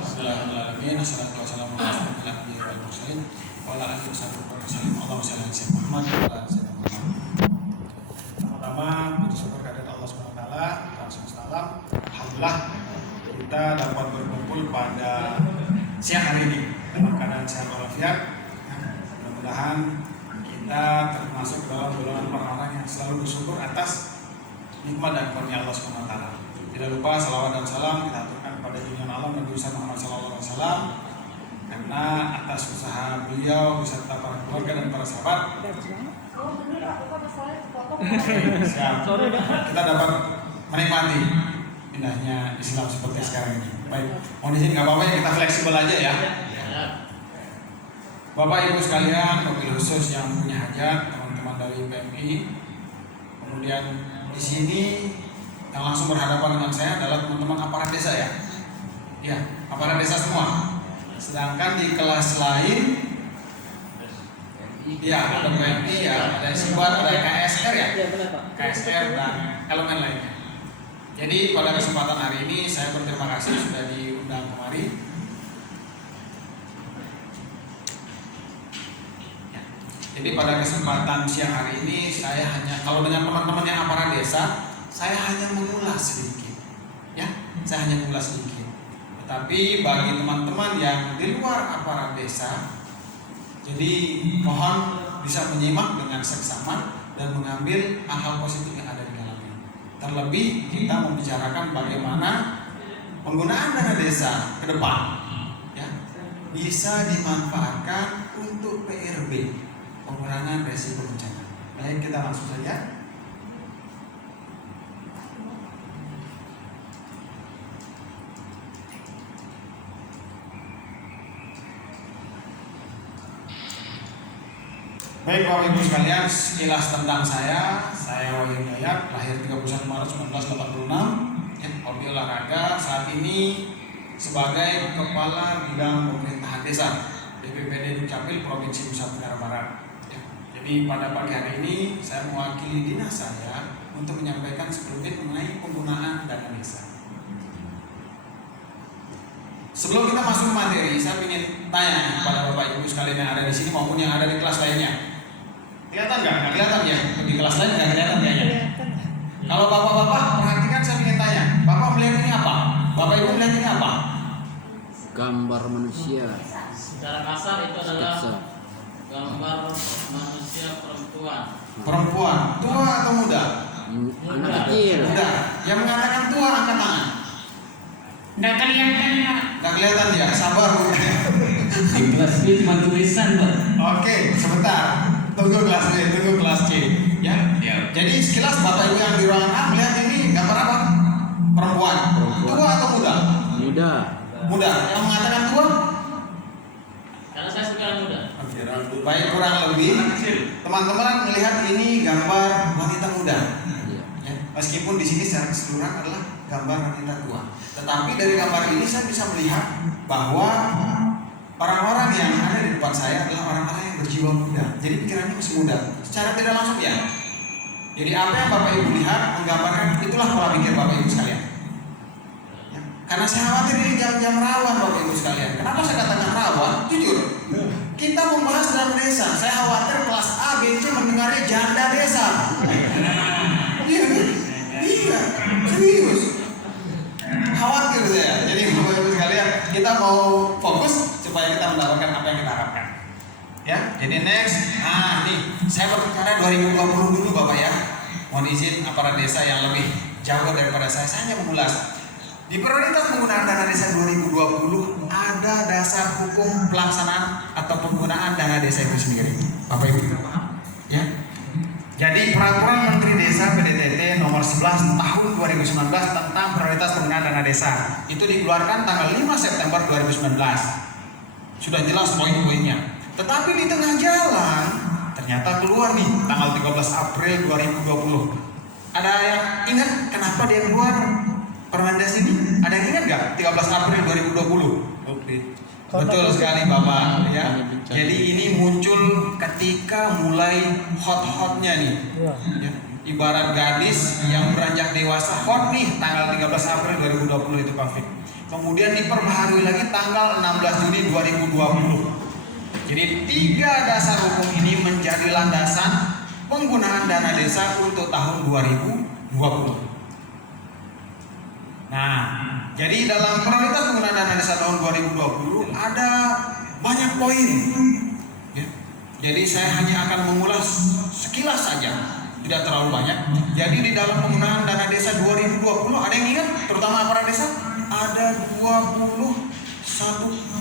Alhamdulillahirrahmanirrahim. Assalatu wassalamu ala rasulillah wal mursalin wa ala alihi wasallam. Allahumma shalli ala sayyidina Muhammad wa ala ali sayyidina Muhammad. Pertama, puji syukur kehadirat Allah Subhanahu wa taala, semesta alam. Alhamdulillah kita dapat berkumpul pada siang hari ini dalam keadaan sehat walafiat. Mudah-mudahan kita termasuk dalam golongan orang-orang yang selalu bersyukur atas nikmat dan karunia Allah Subhanahu wa taala. Tidak lupa salawat dan salam kita aturkan kepada junjungan Allah Nabi Muhammad SAW, karena atas usaha beliau beserta para keluarga dan para sahabat kita dapat menikmati indahnya Islam seperti sekarang ini. Baik, mohon izin nggak apa-apa ya, kita fleksibel aja ya. Bapak Ibu sekalian, mobil khusus yang punya hajat, teman-teman dari PMI, kemudian di sini yang langsung berhadapan dengan saya adalah teman-teman aparat desa ya. Ya, aparat desa semua. Sedangkan di kelas lain ya ada PMI ya, ada Sibat, ada KSR ya. KSR dan elemen lainnya. Jadi pada kesempatan hari ini saya berterima kasih sudah diundang kemari. Ya. Jadi pada kesempatan siang hari ini saya hanya, kalau dengan teman-teman yang aparat desa, saya hanya mengulas sedikit, ya, saya hanya mengulas sedikit. Tetapi bagi teman-teman yang di luar aparat desa, jadi mohon bisa menyimak dengan seksama dan mengambil hal-hal positif yang ada di dalamnya. Terlebih kita membicarakan bagaimana penggunaan dana desa ke depan, ya, bisa dimanfaatkan untuk PRB, pengurangan resiko bencana. Baik, kita langsung saja. Baik Bapak Ibu sekalian, sekilas tentang saya Wahyu Hidayat, lahir 31 Maret 1986, hobi olahraga, saat ini sebagai Kepala Bidang Pemerintahan Desa BPPD Dukcapil Provinsi Nusa Tenggara Barat. Ya, jadi pada pagi hari ini saya mewakili dinas saya untuk menyampaikan sekelumit mengenai penggunaan dana desa. Sebelum kita masuk ke materi, saya ingin tanya kepada Bapak Ibu sekalian yang ada di sini maupun yang ada di kelas lainnya. Kelihatan nggak? Nggak kelihatan ya? Di kelas lain nggak kelihatan kayaknya. Kalau bapak-bapak perhatikan, saya ingin tanya, bapak melihat ini apa? Bapak Ibu melihat ini apa? Gambar manusia. Secara kasar itu adalah gambar manusia perempuan. Perempuan, tua atau muda? Anak kecil. Muda. Yang mengatakan tua angkat tangan. Nggak kelihatan ya? Nggak kelihatan ya? Sabar Bu. Di kelas B cuma tulisan Pak. Oke, sebentar. Tunggu kelas B, tunggu kelas C. Ya. Jadi sekilas Bapak Ibu yang di ruangan A melihat ini gambar apa? Perempuan. Tua atau muda? Muda. Muda. Yang mengatakan tua? Karena saya suka muda. Baik, kurang lebih teman-teman melihat ini gambar wanita muda. Ya, meskipun di sini secara keseluruhan adalah gambar wanita tua. Tetapi dari gambar ini saya bisa melihat bahwa orang-orang yang ada di depan saya adalah orang-orang yang berjiwa muda. Jadi pikirannya masih muda. Secara tidak langsung ya. Jadi apa yang Bapak Ibu lihat menggambarkan itulah pola pikir Bapak Ibu sekalian. Ya. Karena saya khawatir ini jam-jam rawan Bapak Ibu sekalian. Kenapa saya katakan rawan? Jujur, kita membahas dalam desa. Saya khawatir kelas A, B, C mendengarnya janda desa. Iya, iya, serius. Khawatir saya. Jadi Bapak Ibu sekalian, kita mau fokus supaya kita mendapatkan apa yang kita harapkan. Ya, jadi next. Nih, saya berbicara 2020 dulu Bapak ya. Mohon izin aparat desa yang lebih jauh daripada saya hanya mengulas. Di prioritas penggunaan dana desa 2020 ada dasar hukum pelaksanaan atau penggunaan dana desa itu sendiri. Bapak Ibu paham? Ya. Jadi Peraturan Menteri Desa PDTT nomor 11 tahun 2019 tentang prioritas penggunaan dana desa itu dikeluarkan tanggal 5 September 2019. Sudah jelas poin-poinnya. Tetapi di tengah jalan ternyata keluar nih tanggal 13 April 2020. Ada yang ingat kenapa dia keluar Permendes ini? Ada yang ingat nggak? 13 April 2020. Oke. Betul sekali Bapak ya. Jadi ini muncul ketika mulai hot-hotnya nih. Ya. Ibarat gadis yang beranjak dewasa hot nih tanggal 13 April 2020 itu Pak Fik. kemudian diperbaharui lagi tanggal 16 Juni 2020. Jadi 3 dasar hukum ini menjadi landasan penggunaan dana desa untuk tahun 2020. Nah, jadi dalam prioritas penggunaan dana desa tahun 2020 ada banyak poin. Ya. Jadi saya hanya akan mengulas sekilas saja, tidak terlalu banyak. Jadi di dalam penggunaan dana desa 2020 ada yang ingat, terutama aparat desa, ada 21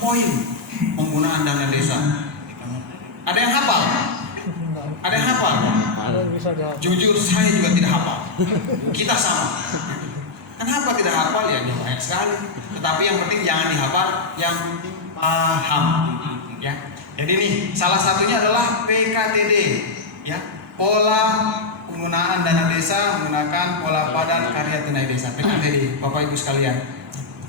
poin penggunaan dana desa. Ada yang hafal? Ada yang hafal? Jujur saya juga tidak hafal. Kita sama. Kenapa tidak hafal? Ya banyak sekali. Tetapi yang penting jangan dihafal, yang penting paham. Ya. Jadi nih salah satunya adalah PKTD. Ya. Pola penggunaan dana desa menggunakan pola padan karya tunai desa. PKTD, Bapak Ibu sekalian.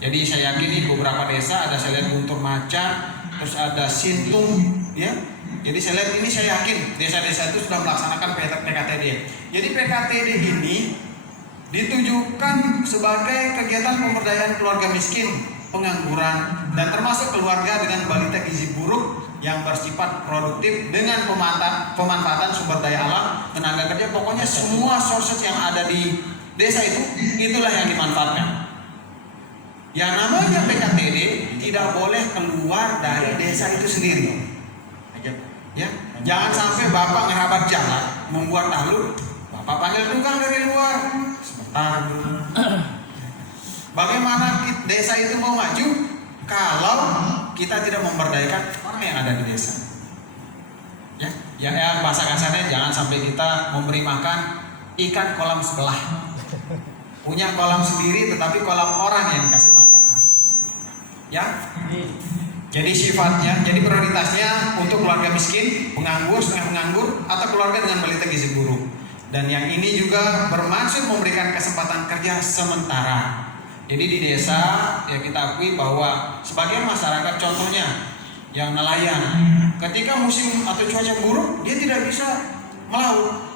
Jadi saya yakin di beberapa desa ada saya lihat Guntur Macan, terus ada Sintung, ya. Jadi saya lihat ini, saya yakin desa-desa itu sudah melaksanakan PKTD. Jadi PKTD ini ditujukan sebagai kegiatan pemberdayaan keluarga miskin, pengangguran, dan termasuk keluarga dengan balita gizi buruk yang bersifat produktif dengan pemanfaatan sumber daya alam, tenaga kerja, pokoknya semua sources yang ada di desa itu, itulah yang dimanfaatkan. Yang namanya PKTD tidak boleh keluar dari desa itu sendiri. Ya, jangan sampai Bapak ngerabat jalan membuat talud, Bapak panggil tukang dari luar. Sebentar dulu. Bagaimana desa itu mau maju kalau kita tidak memberdayakan orang yang ada di desa? Ya, bahasa kasarnya jangan sampai kita memberi makan ikan kolam sebelah. Punya kolam sendiri tetapi kolam orang yang dikasih makan. Ya. Jadi sifatnya, jadi prioritasnya untuk keluarga miskin, penganggur, setengah penganggur, atau keluarga dengan balita gizi buruk. Dan yang ini juga bermaksud memberikan kesempatan kerja sementara. Jadi di desa ya kita akui bahwa sebagian masyarakat, contohnya yang nelayan, ketika musim atau cuaca buruk dia tidak bisa melaut.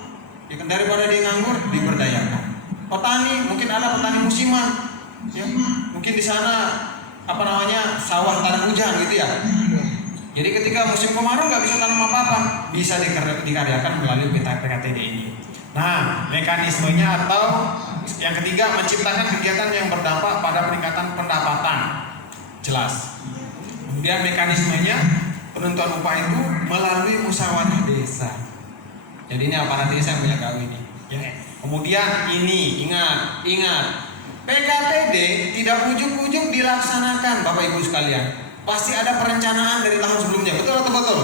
Ya, daripada dia nganggur, diberdayakan. Petani, mungkin ada petani musiman, ya, mungkin di sana sawah tanah hujan gitu ya. Jadi ketika musim kemarau nggak bisa tanam apa-apa, bisa dikaryakan melalui PKTD ini. Nah, mekanismenya atau yang ketiga, menciptakan kegiatan yang berdampak pada peningkatan pendapatan. Jelas. Kemudian mekanismenya penentuan upah itu melalui musyawarah desa. Jadi ini aparat desa yang punya KW ini. Ya. Kemudian ini ingat. PKTD tidak ujuk-ujuk dilaksanakan, Bapak Ibu sekalian. Pasti ada perencanaan dari tahun sebelumnya, betul atau betul?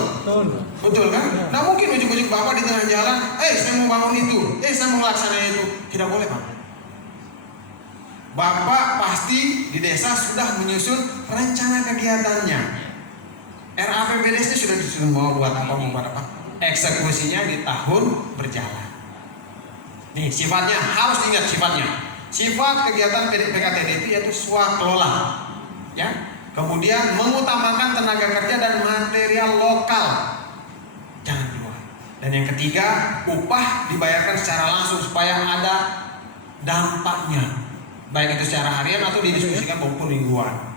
Betul kan? Nah mungkin ujuk-ujuk Bapak di tengah jalan, saya mau bangun itu, saya mau melaksanakan itu. Tidak boleh, Pak. Bapak pasti di desa sudah menyusun rencana kegiatannya. RAPBD itu sudah disusun mau buat apa? Eksekusinya di tahun berjalan. Nih sifatnya, harus ingat sifatnya. Sifat kegiatan PKTD itu yaitu swakelola, ya. Kemudian mengutamakan tenaga kerja dan material lokal, jangan keluar. Dan yang ketiga, upah dibayarkan secara langsung supaya ada dampaknya, baik itu secara harian atau didiskusikan maupun mingguan.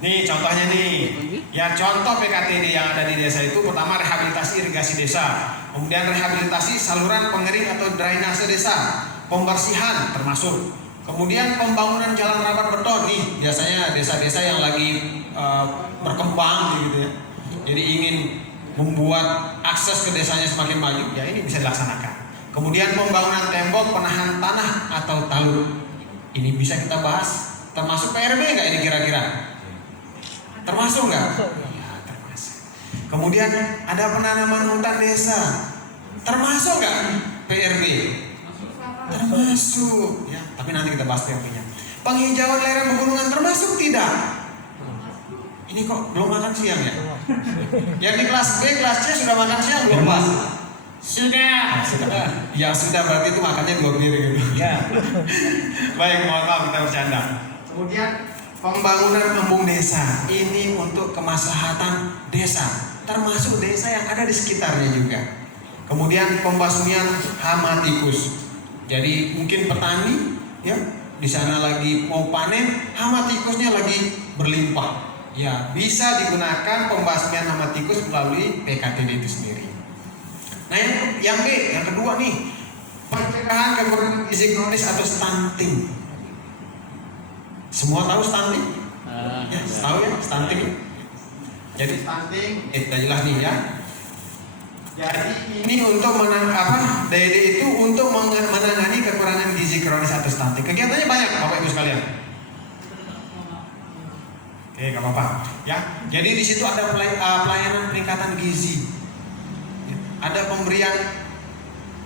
Nih contohnya nih, ya contoh PKTD yang ada di desa itu pertama rehabilitasi irigasi desa, kemudian rehabilitasi saluran pengering atau drainase desa, pembersihan termasuk, kemudian pembangunan jalan rapat beton nih biasanya desa-desa yang lagi berkembang gitu ya, jadi ingin membuat akses ke desanya semakin maju, ya ini bisa dilaksanakan. Kemudian pembangunan tembok penahan tanah atau talud, ini bisa kita bahas, termasuk PRB nggak ini kira-kira? Termasuk nggak? Ya, termasuk. Kemudian ada penanaman hutan desa, termasuk nggak PRB? Termasuk. Ya, tapi nanti kita bahas PRB-nya. Penghijauan lereng pegunungan termasuk tidak? Ini kok belum makan siang ya? Yang di kelas B, kelas C sudah makan siang belum Mas? Sudah. Sudah. Ya sudah, berarti itu makannya 2 piring gitu. Ya. Baik, mohon maaf kita bercanda. Kemudian pembangunan embung desa ini untuk kemaslahatan desa, termasuk desa yang ada di sekitarnya juga. Kemudian pembasmian hama tikus. Jadi mungkin petani ya di sana lagi mau panen, hama tikusnya lagi berlimpah. Ya, bisa digunakan pembasmian hama tikus melalui PKTD itu sendiri. Nah, yang B, yang kedua nih, pencegahan kekurangan gizi kronis atau stunting. Semua tahu stunting? Ya, tahu ya stunting. Jadi stunting, kita jelas nih ya. Jadi ini untuk DD itu untuk menangani kekurangan gizi kronis atau stunting. Kegiatannya banyak, Bapak Ibu sekalian. Oke, nggak apa-apa. Ya, jadi di situ ada pelayanan peningkatan gizi. Ada pemberian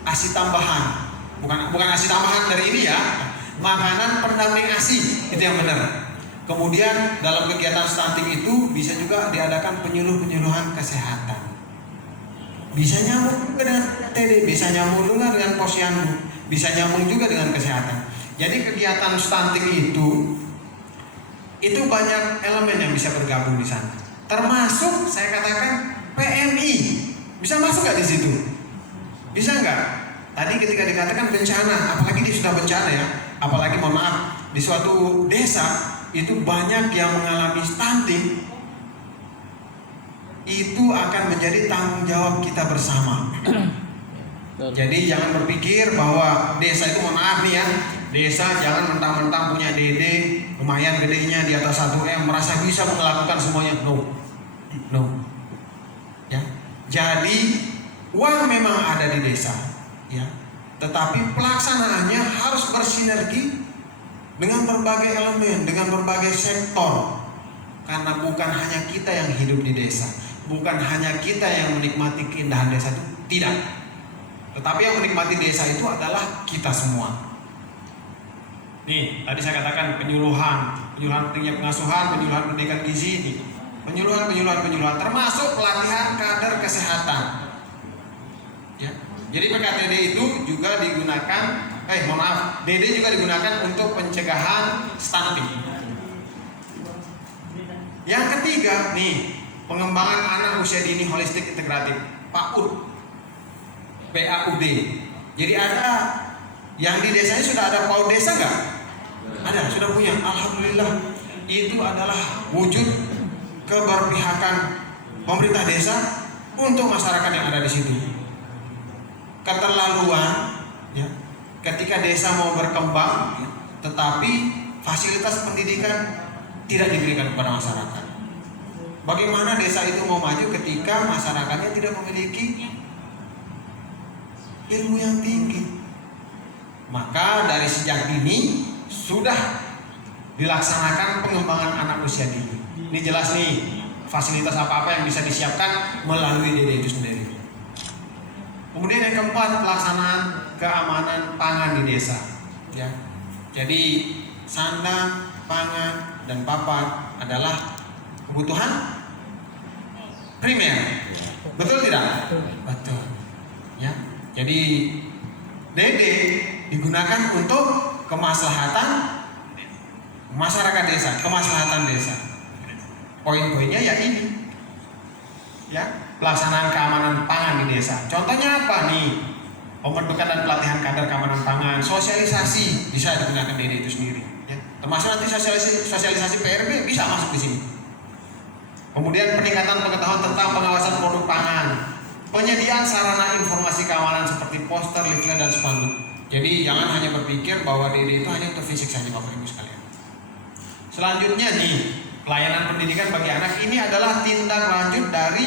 ASI tambahan, bukan ASI tambahan dari ini ya, makanan pendamping ASI itu yang benar. Kemudian dalam kegiatan stunting itu bisa juga diadakan penyuluhan kesehatan. Bisa nyambung juga dengan TD, bisa nyambung juga dengan posyandu, bisa nyambung juga dengan kesehatan. Jadi kegiatan stunting itu banyak elemen yang bisa bergabung di sana. Termasuk saya katakan PMI. Bisa masuk nggak di situ? Bisa nggak? Tadi ketika dikatakan bencana, apalagi dia sudah bencana ya, apalagi mohon maaf di suatu desa itu banyak yang mengalami stunting, itu akan menjadi tanggung jawab kita bersama. Jadi jangan berpikir bahwa desa itu, mohon maaf nih ya, desa jangan mentang-mentang punya DD lumayan gedenya di atas 1M merasa bisa melakukan semuanya. No. Ya. Jadi uang memang ada di desa, ya. Tetapi pelaksanaannya harus bersinergi dengan berbagai elemen, dengan berbagai sektor. Karena bukan hanya kita yang hidup di desa, bukan hanya kita yang menikmati keindahan desa itu, tidak. Tetapi yang menikmati desa itu adalah kita semua. Nih, tadi saya katakan penyuluhan pentingnya pengasuhan, penyuluhan pendidikan gizi, nih. Penyuluhan termasuk pelatihan kader kesehatan. Ya. Jadi PKTD itu juga digunakan, DD juga digunakan untuk pencegahan stunting. Yang ketiga, nih, pengembangan anak usia dini holistik integratif, PAUD. Jadi ada yang di desanya sudah ada PAUD desa nggak? Ada, sudah punya. Alhamdulillah. Itu adalah wujud keberpihakan pemerintah desa untuk masyarakat yang ada di situ. Keterlaluan, ya, ketika desa mau berkembang, ya, tetapi fasilitas pendidikan tidak diberikan kepada masyarakat. Bagaimana desa itu mau maju ketika masyarakatnya tidak memiliki ilmu yang tinggi? Maka dari sejak dini sudah dilaksanakan pengembangan anak usia dini. Ini jelas nih fasilitas apa-apa yang bisa disiapkan melalui DD itu sendiri. Kemudian yang keempat, pelaksanaan keamanan pangan di desa. Ya. Jadi sandang, pangan, dan papan adalah kebutuhan primer. Betul tidak? Betul. Ya. Jadi DD digunakan untuk kemaslahatan masyarakat desa, kemaslahatan desa. Poin-poinnya ya ini, ya, pelaksanaan keamanan pangan di desa. Contohnya apa nih? Pembentukan dan pelatihan kader keamanan pangan, sosialisasi bisa digunakan DD itu sendiri. Ya. Termasuk nanti sosialisasi PRB bisa masuk di sini. Kemudian peningkatan pengetahuan tentang pengawasan produk pangan, penyediaan sarana informasi keamanan seperti poster, leaflet, dan spanduk. Jadi jangan hanya berpikir bahwa DD itu hanya untuk fisik saja, Bapak Ibu sekalian. Selanjutnya nih, pelayanan pendidikan bagi anak ini adalah tindak lanjut dari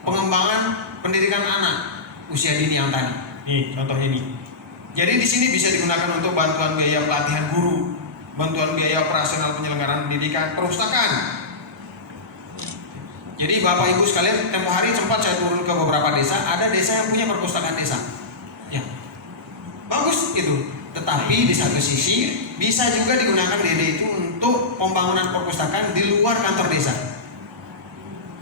pengembangan pendidikan anak usia dini yang tadi. Nih, contohnya nih. Jadi di sini bisa digunakan untuk bantuan biaya pelatihan guru, bantuan biaya operasional penyelenggaraan pendidikan, perpustakaan. Jadi Bapak Ibu sekalian, tempo hari sempat saya turun ke beberapa desa, ada desa yang punya perpustakaan desa. Ya. Bagus itu. Tetapi di satu sisi bisa juga digunakan DD itu untuk pembangunan perpustakaan di luar kantor desa.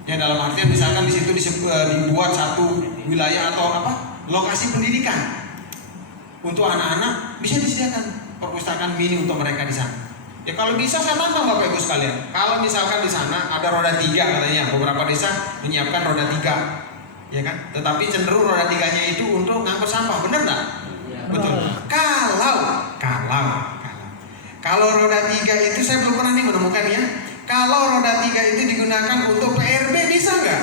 Ya, dalam artian misalkan di situ dibuat satu wilayah atau lokasi pendidikan untuk anak-anak, bisa disediakan perpustakaan mini untuk mereka di sana. Ya kalau bisa saya tantang Bapak Ibu sekalian. Kalau misalkan di sana ada roda 3 katanya, beberapa desa menyiapkan roda 3, ya kan? Tetapi cenderung roda 3-nya itu untuk ngangkut sampah, benar nggak? Betul. Kalau Kalau roda 3 itu saya belum pernah nih menemukan ya. Kalau roda 3 itu digunakan untuk PRB bisa nggak?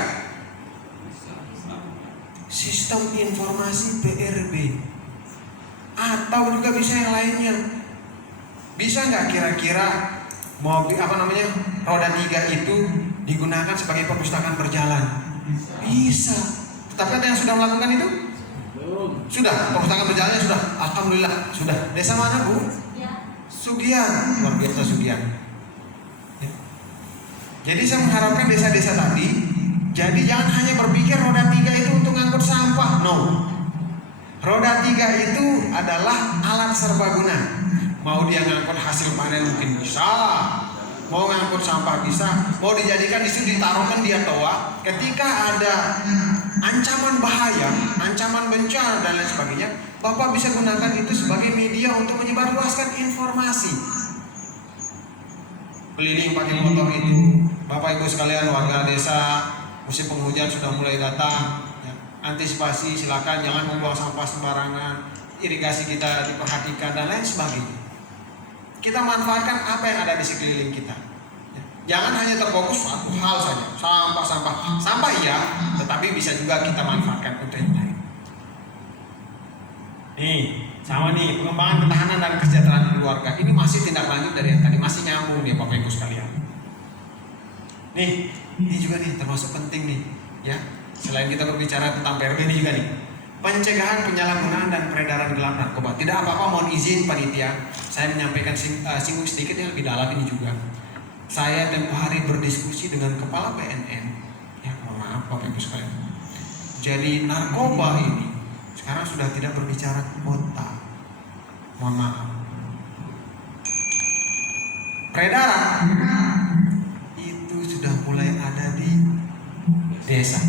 Sistem informasi PRB. Atau juga bisa yang lainnya. Bisa nggak kira-kira mobil roda 3 itu digunakan sebagai perpustakaan berjalan? Bisa. Tapi ada yang sudah melakukan itu? Sudah, perpustakaan berjalannya sudah. Alhamdulillah sudah. Desa mana Bu? Sugian, luar biasa Sugian. Ya. Jadi saya mengharapkan desa-desa tadi, jadi jangan hanya berpikir roda 3 itu untuk ngangkut sampah. No. Roda 3 itu adalah alat serbaguna. Mau dia ngangkut hasil panen mungkin bisa, mau ngangkut sampah bisa, mau dijadikan di situ ditaruhkan dia toa. Ketika ada ancaman bahaya, ancaman bencana dan lain sebagainya, Bapak bisa gunakan itu sebagai media untuk menyebarluaskan informasi. Keliling pakai motor itu, Bapak Ibu sekalian warga desa, musim penghujan sudah mulai datang. Antisipasi, silakan jangan membuang sampah sembarangan, irigasi kita diperhatikan dan lain sebagainya. Kita manfaatkan apa yang ada di sekeliling kita. Jangan hanya terfokus satu hal saja, sampah iya, tetapi bisa juga kita manfaatkan untuk yang lain. Nih, sama nih pengembangan ketahanan dan kesejahteraan keluarga. Ini masih tindak lanjut dari yang tadi, masih nyambung nih Bapak Ibu sekalian. Nih, ini juga nih termasuk penting nih, ya. Selain kita berbicara tentang PRB ini juga nih, pencegahan penyalahgunaan dan peredaran gelap narkoba. Tidak apa-apa, mohon izin panitia, saya menyampaikan singgung sedikit yang lebih dalam ini juga. Saya tempoh hari berdiskusi dengan kepala BNN, ya mohon maaf Bapak Ibu sekalian. Jadi narkoba ini sekarang sudah tidak berbicara kota, mohon maaf. Peredaran itu sudah mulai ada di desa.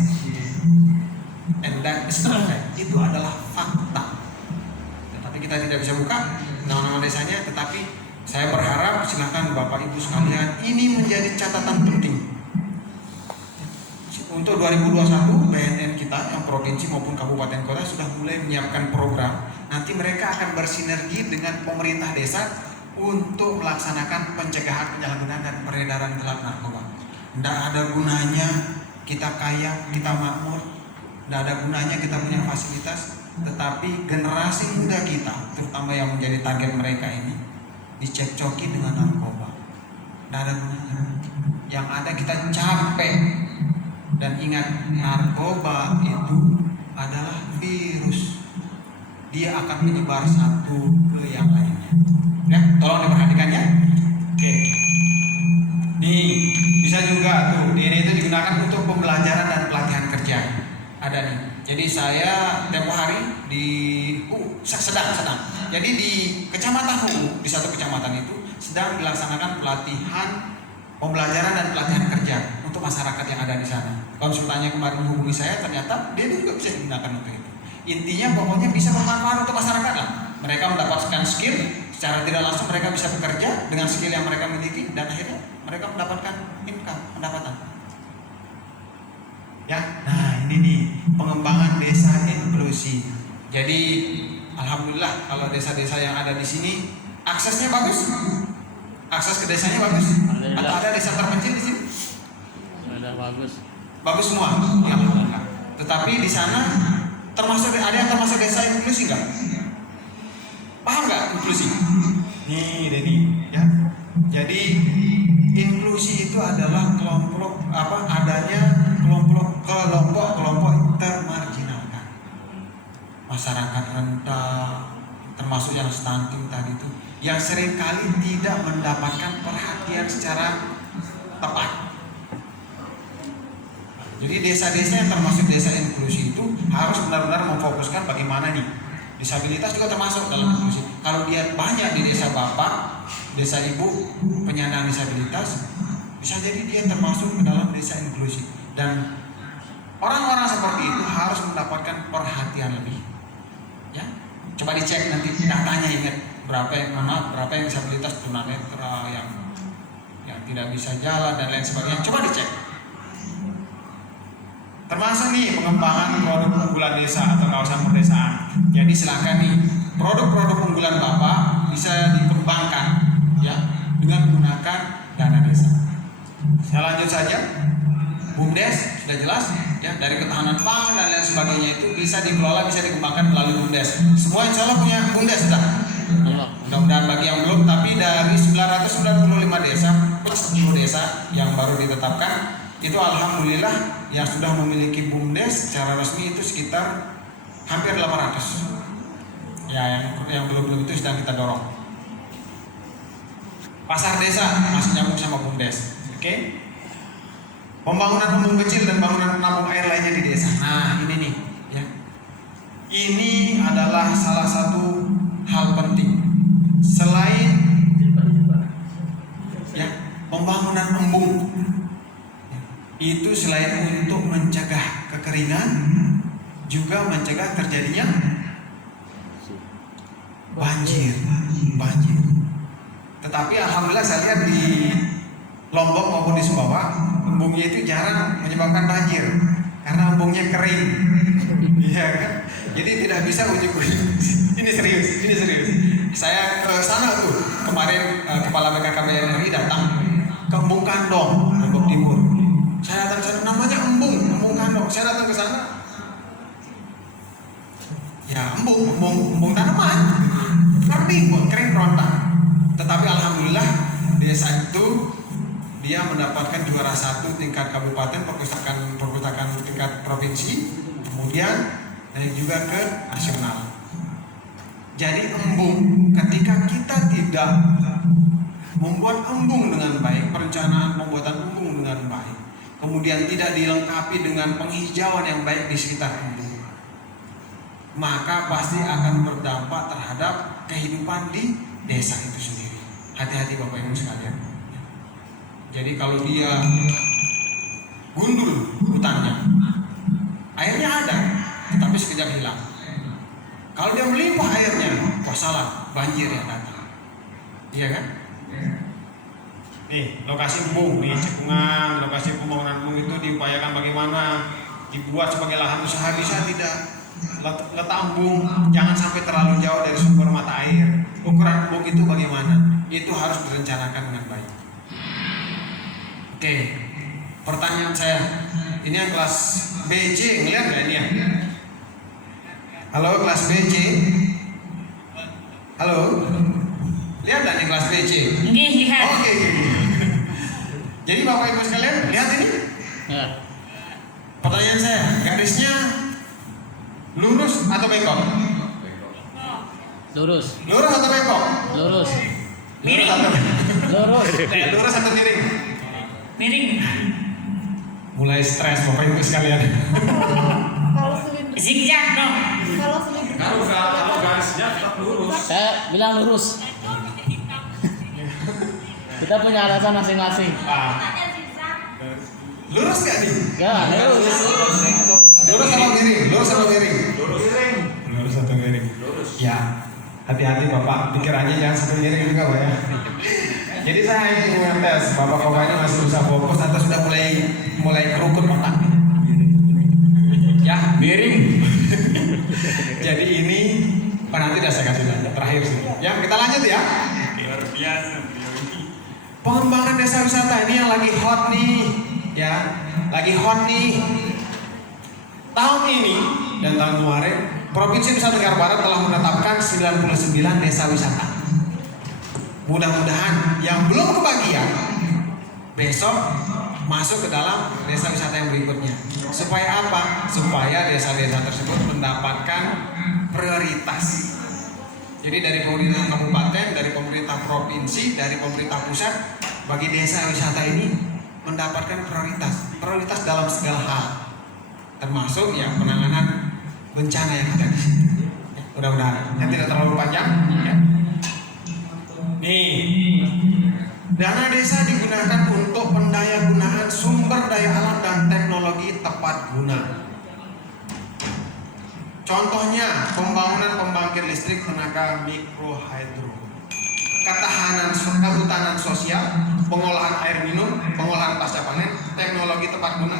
And that is not fact. Itu adalah fakta. Tetapi kita tidak bisa buka nama-nama desanya. Tetapi saya berharap silakan Bapak Ibu sekalian, ini menjadi catatan penting. Untuk 2021 BNN kita yang provinsi maupun kabupaten kota sudah mulai menyiapkan program. Nanti mereka akan bersinergi dengan pemerintah desa untuk melaksanakan pencegahan penyalahgunaan dan peredaran gelap narkoba. Tidak ada gunanya kita kaya, kita makmur. Tidak ada gunanya kita punya fasilitas, tetapi generasi muda kita, terutama yang menjadi target mereka ini, dicekcoki dengan narkoba. Tidak ada gunanya. Yang ada kita capek. Dan ingat, narkoba itu adalah virus. Dia akan menyebar satu ke yang lainnya. Ya, tolong diperhatikan ya. Oke. Nih, bisa juga tuh, ini itu digunakan untuk pembelajaran dan pelatihan kerja. Ada nih. Jadi saya tempoh hari di sedang. Jadi di kecamatan di satu kecamatan itu sedang dilaksanakan pelatihan pembelajaran dan pelatihan kerja untuk masyarakat yang ada di sana. Konsultannya kemarin menghubungi saya, ternyata dia juga bisa digunakan untuk itu. Intinya pokoknya bisa bermanfaat untuk masyarakat lah. Mereka mendapatkan skill, secara tidak langsung mereka bisa bekerja dengan skill yang mereka miliki dan akhirnya mereka mendapatkan income, pendapatan. Ya, nah ini nih pengembangan desa inklusi. Jadi alhamdulillah kalau desa-desa yang ada di sini aksesnya bagus, akses ke desanya bagus. Atau ada desa terpencil di sini? Sudah bagus. Bagus semua. Ya, alhamdulillah. Tetapi di sana ada yang termasuk desa inklusi nggak? Paham nggak inklusi? Nih, Denny, ya. Jadi inklusi itu adalah adanya kelompok termarginalkan, masyarakat rentan, termasuk yang stunting tadi itu, yang seringkali tidak mendapatkan perhatian secara tepat. Jadi desa-desa yang termasuk desa inklusi itu harus benar-benar memfokuskan bagaimana nih, disabilitas juga termasuk dalam inklusi. Kalau dia banyak di desa bapak, desa ibu penyandang disabilitas, bisa jadi dia termasuk ke dalam desa inklusi. Dan orang-orang seperti itu harus mendapatkan perhatian lebih. Ya, coba dicek nanti datanya, ingat berapa yang disabilitas, tunanetra, yang tidak bisa jalan dan lain sebagainya. Coba dicek. Termasuk nih pengembangan produk unggulan desa atau kawasan perdesaan. Jadi silakan nih produk-produk unggulan Bapak bisa dikembangkan ya dengan menggunakan dana desa. Saya lanjut saja. BUMDes sudah jelas ya, dari ketahanan pangan dan lain sebagainya itu bisa dikelola, bisa dikembangkan melalui BUMDes. Semua insya Allah punya BUMDes sudah. Mudah-mudahan bagi yang belum, tapi dari 995 desa plus 10 desa yang baru ditetapkan itu alhamdulillah yang sudah memiliki BUMDes secara resmi itu sekitar hampir 800. Ya, yang belum itu sedang kita dorong. Pasar desa masih nyambung sama BUMDes. Oke. Pembangunan embung kecil dan bangunan penampung air lainnya di desa. Nah, ini nih, ya. Ini adalah salah satu hal penting. Selain ya, pembangunan embung itu selain untuk mencegah kekeringan, juga mencegah terjadinya banjir. Tetapi alhamdulillah saya lihat di Lombok maupun di Sumbawa, embungnya itu jarang menyebabkan banjir karena embungnya kering. Iya kan? Jadi tidak bisa ujuk-ujuk. Ini serius. Saya ke sana tuh kemarin, kepala BKKBN RI datang ke Embung Kandong, Lombok Timur. Saya datang ke sana, namanya Embung Kandong. Saya datang ke sana, ya embung tanaman, kering kerontang. Tetapi alhamdulillah desa itu dia mendapatkan juara 1 tingkat kabupaten perpustakaan tingkat provinsi, kemudian naik juga ke nasional. Jadi embung, ketika kita tidak membuat embung dengan baik, perencanaan pembuatan embung dengan baik, kemudian tidak dilengkapi dengan penghijauan yang baik di sekitar embung, maka pasti akan berdampak terhadap kehidupan di desa itu sendiri. Hati-hati Bapak Ibu sekalian. Jadi kalau dia gundul hutannya, airnya ada, tetapi sekejap hilang. Kalau dia melimpah airnya, salah, banjir yang datang. Iya kan? Nih, lokasi embung, nih cekungan, lokasi pembangunan embung itu diupayakan bagaimana dibuat sebagai lahan usaha, bisa tidak letak embung jangan sampai terlalu jauh dari sumber mata air. Ukuran embung itu bagaimana? Itu harus direncanakan dengan baik. Oke, pertanyaan saya, ini yang kelas BC, ngeliat nggak ini ya? Halo kelas BC? Halo? Lihat nggak nih kelas BC? Lihat. Oke. Jadi Bapak Ibu sekalian, lihat ini? Ya. Pertanyaan saya, garisnya lurus atau bengkok? Lurus. Lurus atau bengkok? Lurus. Miring. Lurus. Lurus atau miring? Miring. Mulai stres Bapak Ibu sekalian. Kalau selip Zigzag dong. kalau garisnya tetap lurus. Saya bilang lurus. Kita punya alasan masing-masing. Lurus nggak nih? Ya, lurus. Lurus atau miring? Lurus atau miring? Lurus atau miring? Ya, hati-hati Bapak, pikirannya jangan sampai miring juga Pak ya. Jadi saya ingin ngetes, Bapak-Bapak ini masih bisa fokus atau sudah mulai kerukut otak? Ya, miring. Jadi ini nanti dah saya kasih tanya terakhir sih. Ya, kita lanjut ya. Luar biasa. Pengembangan desa wisata ini yang lagi hot nih, ya, lagi hot nih. Tahun ini dan tahun kemarin, Provinsi Nusa Tenggara Barat telah menetapkan 99 desa wisata. Mudah-mudahan yang belum kebagian besok masuk ke dalam desa wisata yang berikutnya. Supaya apa? Supaya desa-desa tersebut mendapatkan prioritas. Jadi dari pemerintah kabupaten, dari pemerintah provinsi, dari pemerintah pusat, bagi desa wisata ini mendapatkan prioritas dalam segala hal, termasuk ya penanganan bencana yang ada di sini. Mudah-mudahan yang tidak terlalu panjang. Ya. Nih, dana desa digunakan untuk pendayagunaan sumber daya alam dan teknologi tepat guna. Contohnya pembangunan pembangkit listrik tenaga mikrohidro, kehutanan sosial, pengolahan air minum, pengolahan pasca panen, teknologi tepat guna.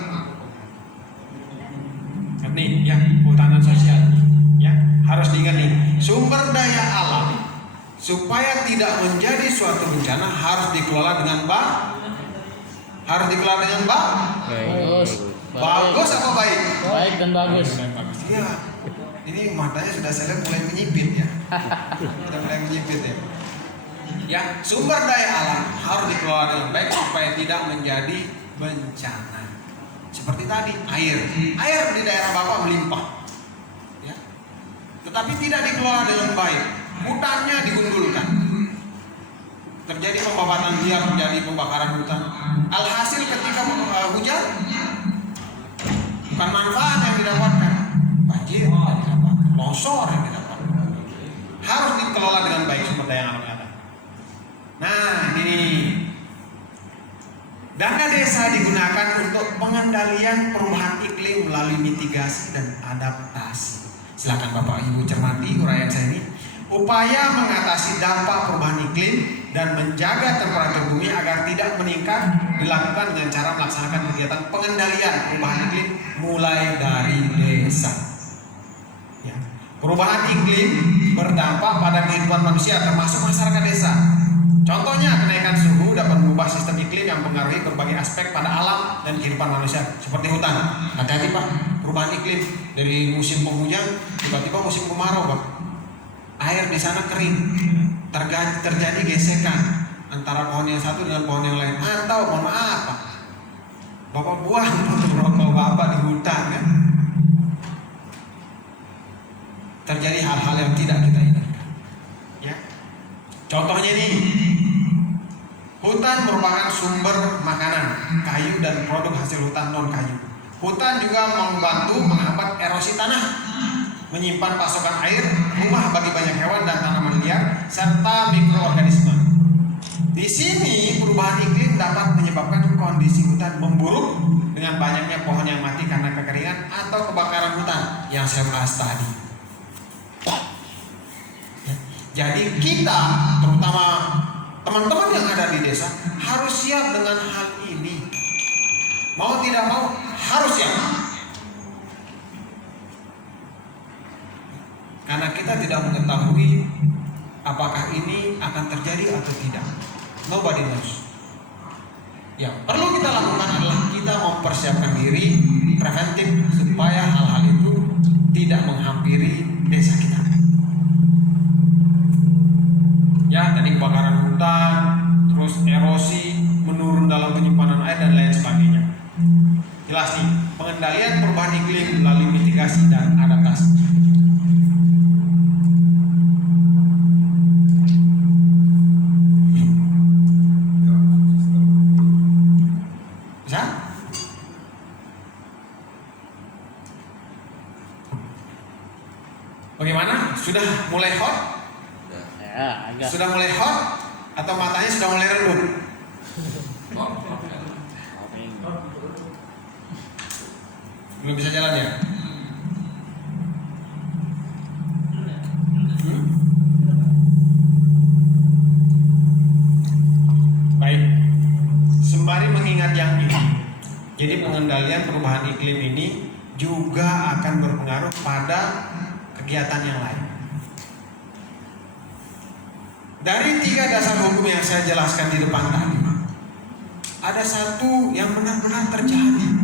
Nih, ya, kehutanan sosial, ya harus diingat nih, sumber daya alam, supaya tidak menjadi suatu bencana harus dikelola dengan baik. Harus dikelola dengan baik. Bagus. Bagus apa baik? Baik dan bagus. Iya. Ini matanya sudah saya lihat mulai menyipit ya. Sudah mulai menyipit ya. Ya, sumber daya alam harus dikelola dengan baik supaya tidak menjadi bencana. Seperti tadi, air di daerah Bapak melimpah. Ya. Tetapi tidak dikelola dengan baik. Hutannya digundulkan. Terjadi pembabatan liar, terjadi pembakaran hutan. Alhasil ketika hujan, bukan manfaat yang didapatkan, banjir yang didapatkan, longsor yang didapatkan. Harus dikelola dengan baik sumber daya alam yang ada. Nah, ini dana desa digunakan untuk pengendalian perubahan iklim melalui mitigasi dan adaptasi. Silakan Bapak Ibu cermati uraian saya ini. Upaya mengatasi dampak perubahan iklim dan menjaga temperatur bumi agar tidak meningkat dilakukan dengan cara melaksanakan kegiatan pengendalian perubahan iklim mulai dari desa. Ya. Perubahan iklim berdampak pada kehidupan manusia termasuk masyarakat desa. Contohnya kenaikan suhu dapat mengubah sistem iklim yang mempengaruhi berbagai aspek pada alam dan kehidupan manusia seperti hutan. Hati-hati Pak, perubahan iklim dari musim penghujan tiba-tiba musim kemarau Pak. Air di sana kering, terjadi gesekan antara pohon yang satu dengan pohon yang lain, atau mohon maaf Pak, Bapak buang rokok Bapak di hutan kan, terjadi hal-hal yang tidak kita inginkan. Ya, contohnya nih, hutan merupakan sumber makanan, kayu dan produk hasil hutan non kayu. Hutan juga membantu menghambat erosi tanah, menyimpan pasokan air, rumah bagi banyak hewan dan tanaman liar, serta mikroorganisme. Di sini perubahan iklim dapat menyebabkan kondisi hutan memburuk dengan banyaknya pohon yang mati karena kekeringan atau kebakaran hutan yang saya bahas tadi. Jadi kita, terutama teman-teman yang ada di desa, harus siap dengan hal ini. Mau tidak mau harus siap. Karena kita tidak mengetahui apakah ini akan terjadi atau tidak. Nobody knows. Yang perlu kita lakukan adalah kita mempersiapkan diri preventif supaya hal-hal itu tidak menghampiri desa kita. Ya, tadi kebakaran hutan, terus erosi, menurun dalam penyimpanan air dan lain sebagainya. Jelas nih, pengendalian perubahan iklim melalui mitigasi dan adaptasi. Bisa? Bagaimana? Sudah mulai hot? Ya, agak. Sudah mulai hot? Atau matanya sudah mulai redup? Belum bisa jalan ya? Baik. Sembari mengingat yang ini, jadi pengendalian perubahan iklim ini juga akan berpengaruh pada kegiatan yang lain. Dari 3 dasar hukum yang saya jelaskan di depan tadi, ada satu yang benar-benar terjadi.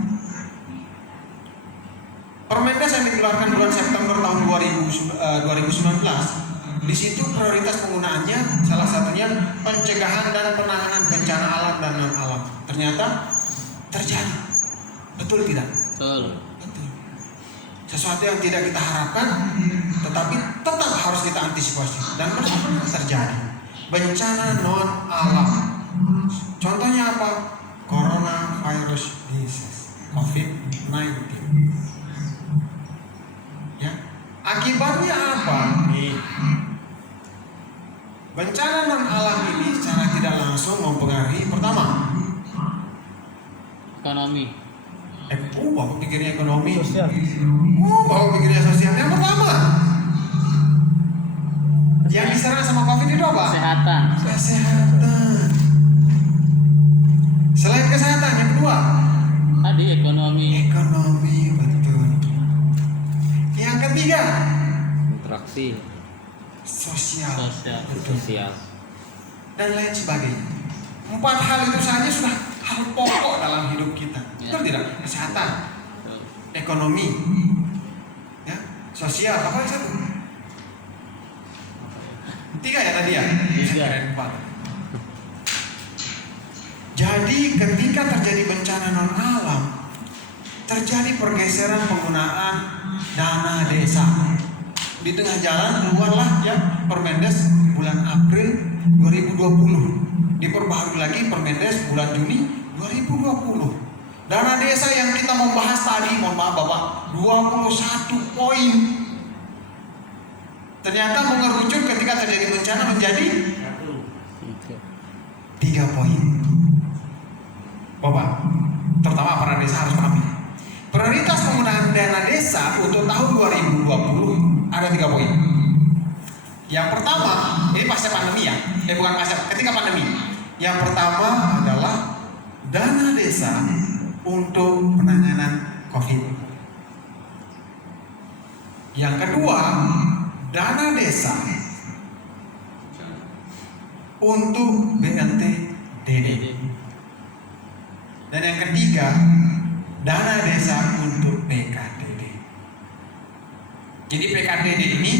Permendas yang dikeluarkan bulan September tahun 2019, di situ prioritas penggunaannya salah satunya pencegahan dan penanganan bencana alam dan non alam. Ternyata terjadi, betul tidak? Betul. Betul. Sesuatu yang tidak kita harapkan, tetapi tetap harus kita antisipasi dan benar-benar terjadi. Bencana non alam. Contohnya apa? Coronavirus disease, COVID-19. Ya, akibatnya apa? Nih, bencana non alam ini secara tidak langsung mempengaruhi pertama Ekonomi. Bapak pikirnya ekonomi. Bapak pikirnya sosial. Yang pertama, yang diserang sama COVID itu apa? Kesehatan. Kesehatan. Selain kesehatan, yang kedua, Tadi ekonomi. ekonomi, betul. Yang ketiga, Interaksi. sosial, Sosial. Sosial. dan lain sebagainya. 4 hal itu saja sudah hal pokok dalam hidup kita. Ya. Betul tidak? Kesehatan, Betul. ekonomi, ya, sosial, apa yang satu? 3 ya tadi ya? Tiga. Keren 4. Jadi ketika terjadi bencana non alam, terjadi pergeseran penggunaan dana desa. Di tengah jalan keluarlah ya Permendes bulan April 2020. Diperbaharui lagi Permendes bulan Juni 2020. Dana desa yang kita mau bahas tadi, mohon maaf Bapak, 21 poin. Ternyata mengerucut ketika terjadi bencana menjadi 3 poin. Bapak, terutama para desa harus pahami. Prioritas penggunaan dana desa untuk tahun 2020 ada 3 poin. Yang pertama, ini pasca pandemi ya, bukan pasca, ketika pandemi. Yang pertama adalah dana desa untuk penanganan COVID. Yang kedua, dana desa untuk BLT DD. Dan yang ketiga, dana desa untuk PKDD. Jadi PKDD ini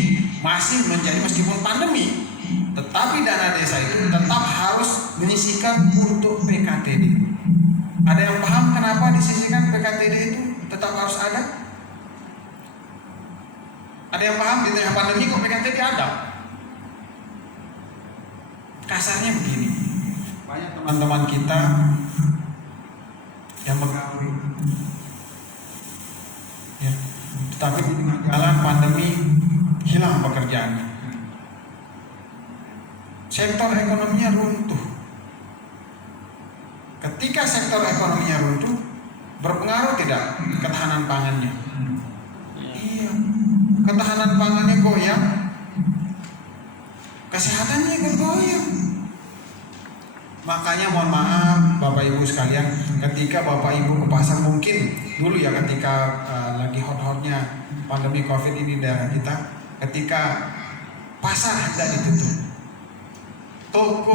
masih menjadi, meskipun pandemi, tetapi dana desa itu tetap harus menyisihkan untuk PKDD. Ada yang paham kenapa disisihkan PKDD itu tetap harus ada? Ada yang paham di tengah pandemi kok PKDD ada? Kasarnya begini, banyak teman-teman kita yang pegawai, ya, tetapi di tengah jalan pandemi hilang pekerjaannya. Sektor ekonominya runtuh. Ketika sektor ekonominya runtuh, berpengaruh tidak ketahanan pangannya? Iya, ketahanan pangannya goyang, kesehatannya ikut goyang. Makanya mohon maaf Bapak Ibu sekalian, ketika Bapak Ibu ke pasar, mungkin dulu ya ketika lagi hot-hotnya pandemi COVID ini di daerah kita, ketika pasar hendak ditutup, toko